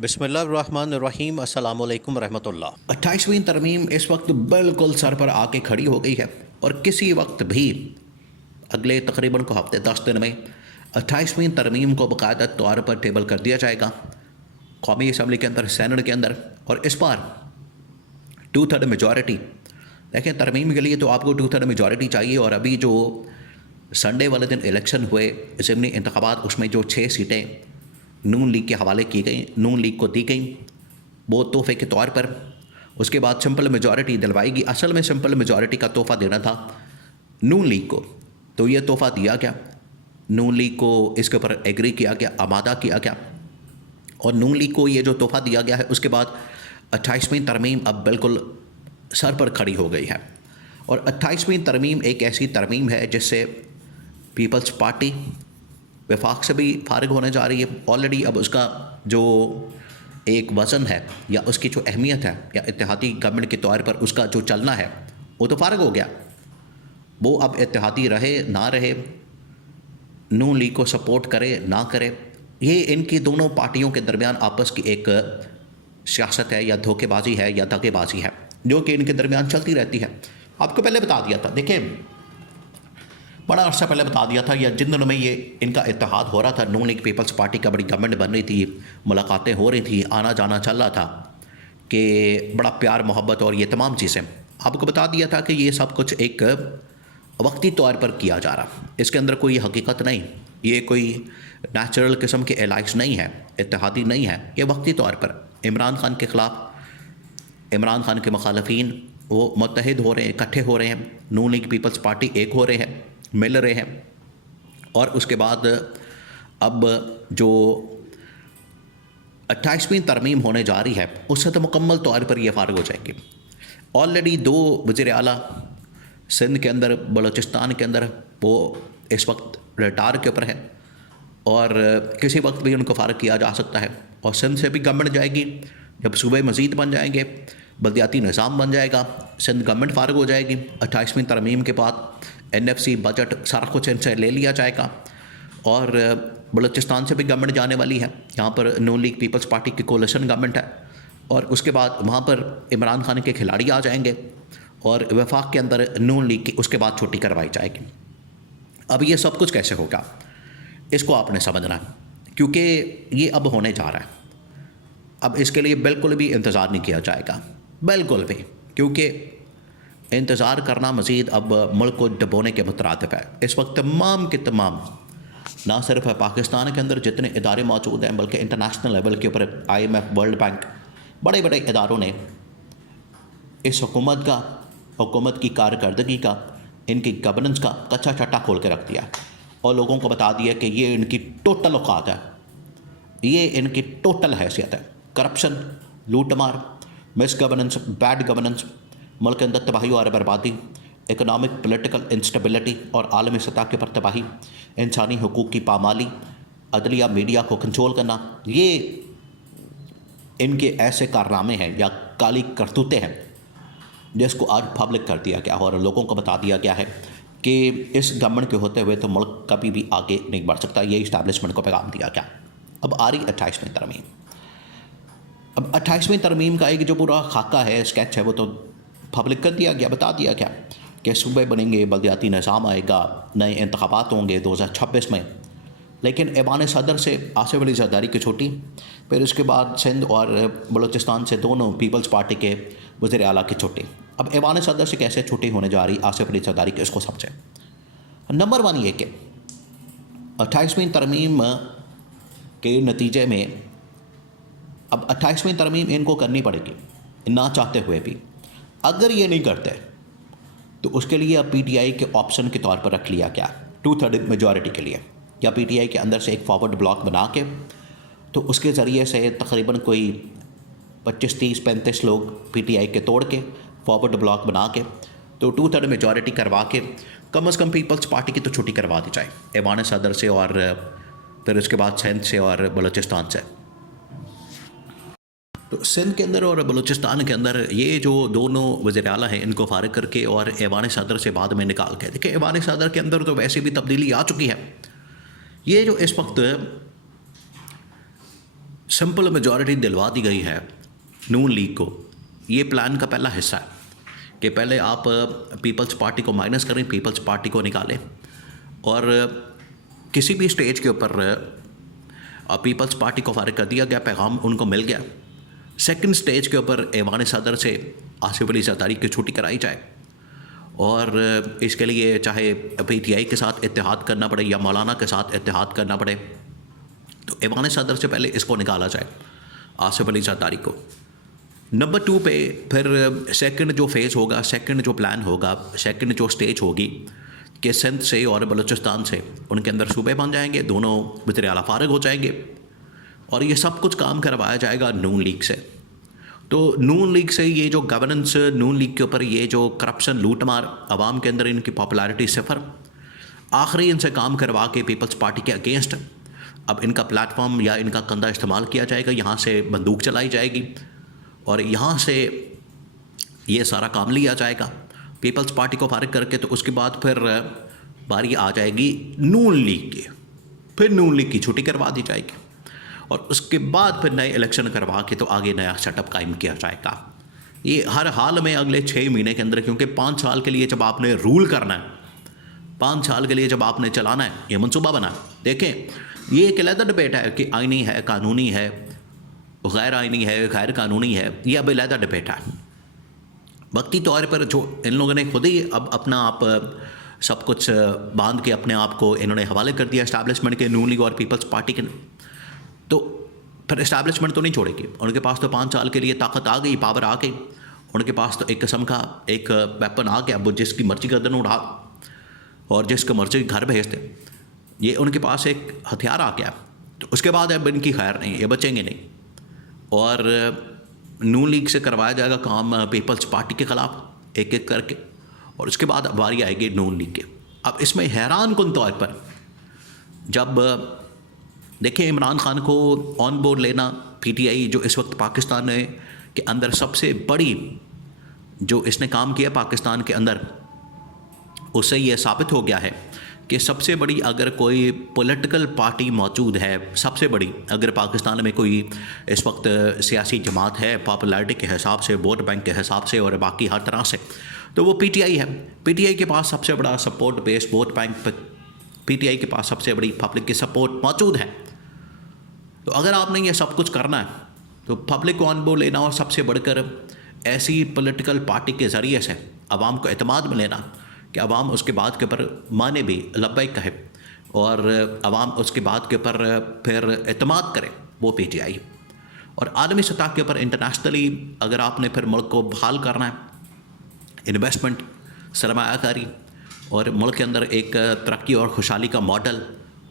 बिस्मिल्लाहिर्रहमानिर्रहीम अस्सलामु अलैकुम रहमतुल्लाह। 28वीं तरमीम इस वक्त बिल्कुल सर पर आके खड़ी हो गई है और किसी वक्त भी अगले तकरीबन को हफ्ते 10 दिन में 28वीं तरमीम को बाकायदा तौर पर टेबल कर दिया जाएगा कौमी असम्बली के अंदर, सैनेट के अंदर। और इस बार 2/3 मेजॉरिटी, देखें तरमीम के लिए तो आपको 2/3 मेजॉरिटी चाहिए। और अभी जो संडे वाले दिन इलेक्शन हुए ज़िमनी इंतखाबात, उसमें जो 6 सीटें नून लीग के हवाले की गई, नून लीग को दी गई वो तोहफे के तौर पर। उसके बाद सिंपल मेजॉरिटी दिलवाएगी। असल में सिंपल मेजॉरिटी का तोहफ़ा देना था नून लीग को, तो ये तोहफ़ा दिया गया। नून लीग को इसके ऊपर एग्री किया गया, आमादा किया गया और नून लीग को ये जो तोहफ़ा दिया गया है उसके बाद 28वीं तरमीम अब बिल्कुल सर पर खड़ी हो गई है। और 28वीं तरमीम एक ऐसी तरमीम है जिससे पीपल्स पार्टी वफाक से भी फारिग होने जा रही है। ऑलरेडी अब उसका जो एक वज़न है या उसकी जो अहमियत है या इत्तेहादी गवर्नमेंट के तौर पर उसका जो चलना है वो तो फारिग हो गया। वो अब इत्तेहादी रहे ना रहे, नून लीग को सपोर्ट करे ना करे, ये इनकी दोनों पार्टियों के दरमियान आपस की एक सियासत है या धोखेबाजी है या दगेबाजी है जो कि इनके दरमियान चलती रहती है। आपको पहले बता दिया था, देखिए बड़ा अर्सा पहले बता दिया था, या जिन दिनों में ये इनका इत्तेहाद हो रहा था, नून लीग पीपल्स पार्टी का बड़ी गवर्नमेंट बन रही थी, मुलाकातें हो रही थी, आना जाना चल रहा था कि बड़ा प्यार मोहब्बत और ये तमाम चीज़ें, आपको बता दिया था कि ये सब कुछ एक वक्ती तौर पर किया जा रहा, इसके अंदर कोई हकीकत नहीं, ये कोई नेचुरल किस्म के एलाइस नहीं है, इत्तेहादी नहीं है, ये वक्ती तौर पर इमरान खान के ख़िलाफ़, इमरान खान के मुखालफीन वो मुत्तहिद हो रहे हैं, इकट्ठे हो रहे हैं, नून लीग पीपल्स पार्टी एक हो रहे हैं, मिल रहे हैं। और उसके बाद अब जो 28वीं तरमीम होने जा रही है उससे तो मुकम्मल तौर पर यह फारिग हो जाएगी। ऑलरेडी 2 वज़ीर आला सिंध के अंदर, बलूचिस्तान के अंदर वो इस वक्त रिटायर के ऊपर है और किसी वक्त भी उनको फारिग किया जा सकता है। और सिंध से भी गवर्नमेंट जाएगी, जब सूबे मज़ीद बन जाएंगे, बल्दियाती निज़ाम बन जाएगा, सिंध गवर्नमेंट फारिग हो जाएगी। 28वीं तरमीम के बाद NFC बजट सारा कुछ इनसे ले लिया जाएगा और बलूचिस्तान से भी गवर्नमेंट जाने वाली है। यहाँ पर नून लीग पीपल्स पार्टी की कोalition गवर्नमेंट है और उसके बाद वहाँ पर इमरान खान के खिलाड़ी आ जाएंगे और वफाक के अंदर नून लीग की उसके बाद छुट्टी करवाई जाएगी। अब ये सब कुछ कैसे होगा इसको आपने समझना है, क्योंकि ये अब होने जा रहा है। अब इसके लिए बिल्कुल भी इंतज़ार नहीं किया जाएगा, बिल्कुल भी, क्योंकि इंतज़ार करना मज़ीद अब मुल्क को डबोने के मुतरादिफ है। इस वक्त तमाम के तमाम, ना सिर्फ पाकिस्तान के अंदर जितने इदारे मौजूद हैं बल्कि इंटरनेशनल लेवल के ऊपर IMF, वर्ल्ड बैंक, बड़े बड़े इदारों ने इस हुकूमत की कारकर्दगी का, इनकी गवर्नेंस का कच्चा चट्टा खोल के रख दिया और लोगों को बता दिया कि ये इनकी टोटल औकात है, ये इनकी टोटल हैसियत है। करप्शन, लूटमार, मिस गवर्नेंस, बैड गवर्नेंस, मुल्क के अंदर तबाही और बर्बादी, इकनॉमिक पॉलिटिकल इंस्टेबिलिटी और आलमी सतह के ऊपर तबाही, इंसानी हुकूक की पामाली, अदलिया मीडिया को कंट्रोल करना, ये इनके ऐसे कारनामे हैं या काली करतूतें हैं जिसको आज पब्लिक कर दिया गया और लोगों को बता दिया गया है कि इस गवर्नमेंट के होते हुए तो मुल्क कभी भी आगे नहीं बढ़ सकता। ये इस्टेब्लिशमेंट को पैगाम दिया गया। अब आ रही 28वीं तरमीम। अब 28वीं तरमीम का एक जो पूरा खाका है, स्केच है, वो तो पब्लिक कर दिया गया, बता दिया गया कि सूबे बनेंगे, बल्दियाती निज़ाम आएगा, नए इंतखाबात होंगे 2026 में। लेकिन ऐवान सदर से आसिफ अली ज़रदारी की छुट्टी, फिर उसके बाद सिंध और बलूचिस्तान से दोनों पीपल्स पार्टी के वज़ीर आला की छुट्टी। अब ऐवान सदर से कैसे छुट्टी होने जा रही आसिफ अली ज़रदारी की, इसको समझें। नंबर 1 ये कि 28वीं तरमीम के नतीजे में अब 28वीं तरमीम इनको करनी पड़ेगी ना चाहते हुए भी। अगर ये नहीं करते तो उसके लिए अब PTI के ऑप्शन के तौर पर रख लिया गया 2/3 मेजॉरिटी के लिए, या PTI के अंदर से एक फॉरवर्ड ब्लॉक बना के, तो उसके ज़रिए से तकरीबन कोई 25, 30, 35 लोग PTI के तोड़ के फॉरवर्ड ब्लॉक बना के तो 2/3 मेजॉरिटी करवा के कम से कम पीपल्स पार्टी की तो छुट्टी करवा दी जाए ऐवान सदर से और फिर उसके बाद सिंध से और बलूचिस्तान से। तो सिंध के अंदर और बलूचिस्तान के अंदर ये जो दोनों वज़ीर आला हैं इनको फारिग करके और ऐवान सदर से बाद में निकाल के, देखिए ऐवान सदर के अंदर तो वैसे भी तब्दीली आ चुकी है। ये जो इस वक्त सिंपल मेजॉरिटी दिलवा दी गई है नून लीग को। ये प्लान का पहला हिस्सा है कि पहले आप पीपल्स पार्टी को माइनस करें, पीपल्स पार्टी को निकालें और किसी भी स्टेज के ऊपर पीपल्स पार्टी को फारिग कर दिया गया, पैगाम उनको मिल गया। सेकंड स्टेज के ऊपर ऐवान सदर से आसिफ अली जरदारी की छुट्टी कराई जाए और इसके लिए चाहे PTI के साथ इत्तेहाद करना पड़े या मौलाना के साथ इत्तेहाद करना पड़े, तो ऐवान सदर से पहले इसको निकाला जाए आसिफ अली जरदारी को। नंबर 2 पे फिर सेकंड जो फेज़ होगा, सेकंड जो प्लान होगा, सेकंड जो स्टेज होगी कि सिंध से और बलूचिस्तान से उनके अंदर सूबे बन जाएंगे, दोनों वज़ीर आला फारिग हो जाएंगे और ये सब कुछ काम करवाया जाएगा नून लीग से। तो नून लीग से ये जो गवर्नेंस, नून लीग के ऊपर ये जो करप्शन, लूट मार, आवाम के अंदर इनकी पॉपुलैरिटी सिफर, आखिरी इनसे काम करवा के पीपल्स पार्टी के अगेंस्ट अब इनका प्लेटफॉर्म या इनका कंधा इस्तेमाल किया जाएगा, यहाँ से बंदूक चलाई जाएगी और यहाँ से ये सारा काम लिया जाएगा पीपल्स पार्टी को फारिग करके। तो उसके बाद फिर बारी आ जाएगी नून लीग की, फिर नून लीग की छुट्टी करवा दी जाएगी और उसके बाद फिर नए इलेक्शन करवा के तो आगे नया सेटअप कायम किया जाएगा। ये हर हाल में अगले 6 महीने के अंदर, क्योंकि 5 साल के लिए जब आपने रूल करना है, 5 साल के लिए जब आपने चलाना है, ये मनसूबा बना। देखें, ये एक अलग डिबेट है कि आइनी है, कानूनी है, गैर आइनी है, गैर कानूनी है, ये अब अलग डिबेट है। वक्ती तौर पर जो इन लोगों ने खुद ही अब अपना आप सब कुछ बांध के अपने आप को इन्होंने हवाले कर दिया इस्टेब्लिशमेंट के, नून लीग और पीपल्स पार्टी के, तो फिर इस्टेब्लिशमेंट तो नहीं छोड़ेगी। उनके पास तो 5 साल के लिए ताकत आ गई, पावर आ गई, उनके पास तो एक किस्म का एक वेपन आ गया, वो जिसकी मर्जी गर्दन उड़ा और जिसका मर्जी घर भेज दे, ये उनके पास एक हथियार आ गया। तो उसके बाद अब इनकी खैर नहीं, ये बचेंगे नहीं और नून लीग से करवाया जाएगा काम पीपल्स पार्टी के ख़िलाफ़ एक एक करके और उसके बाद बारी आएगी नून लीग के। अब इसमें हैरान कुन तौर पर जब देखें इमरान खान को ऑन बोर्ड लेना, PTI जो इस वक्त पाकिस्तान के अंदर सबसे बड़ी जो इसने काम किया पाकिस्तान के अंदर, उससे ये साबित हो गया है कि सबसे बड़ी अगर कोई पॉलिटिकल पार्टी मौजूद है, सबसे बड़ी अगर पाकिस्तान में कोई इस वक्त सियासी जमात है पॉपुलैरिटी के हिसाब से, वोट बैंक के हिसाब से और बाकी हर तरह से, तो वो PTI है। PTI के पास सबसे बड़ा सपोर्ट बेस वोट बैंक पर, PTI के पास सबसे बड़ी पब्लिक की सपोर्ट मौजूद है। तो अगर आपने ये सब कुछ करना है तो पब्लिक को ऑन बोर्ड लेना और सबसे बढ़कर ऐसी पॉलिटिकल पार्टी के ज़रिए से आवाम को एतमाद में लेना कि आवाम उसके बाद के ऊपर माने भी लब्बैक कहे और आवाम उसके बाद के ऊपर फिर एतमाद करे, वो PTI। और आलमी सतह के ऊपर इंटरनेशनली अगर आपने फिर मुल्क को बहाल करना है, इन्वेस्टमेंट, सरमायाकारी और मुल्क के अंदर एक तरक्की और खुशहाली का मॉडल,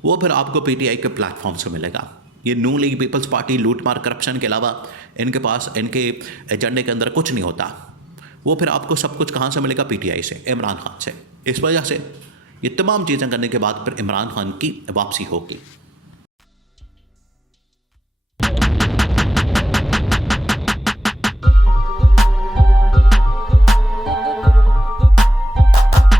वो फिर आपको PTI के प्लेटफॉर्म से मिलेगा। ये नून लीग, पीपल्स पार्टी लूट मार करप्शन के अलावा इनके पास इनके एजेंडे के अंदर कुछ नहीं होता। वो फिर आपको सब कुछ कहाँ से मिलेगा? PTI से, इमरान खान से। इस वजह से ये तमाम चीज़ें करने के बाद फिर इमरान खान की वापसी होगी।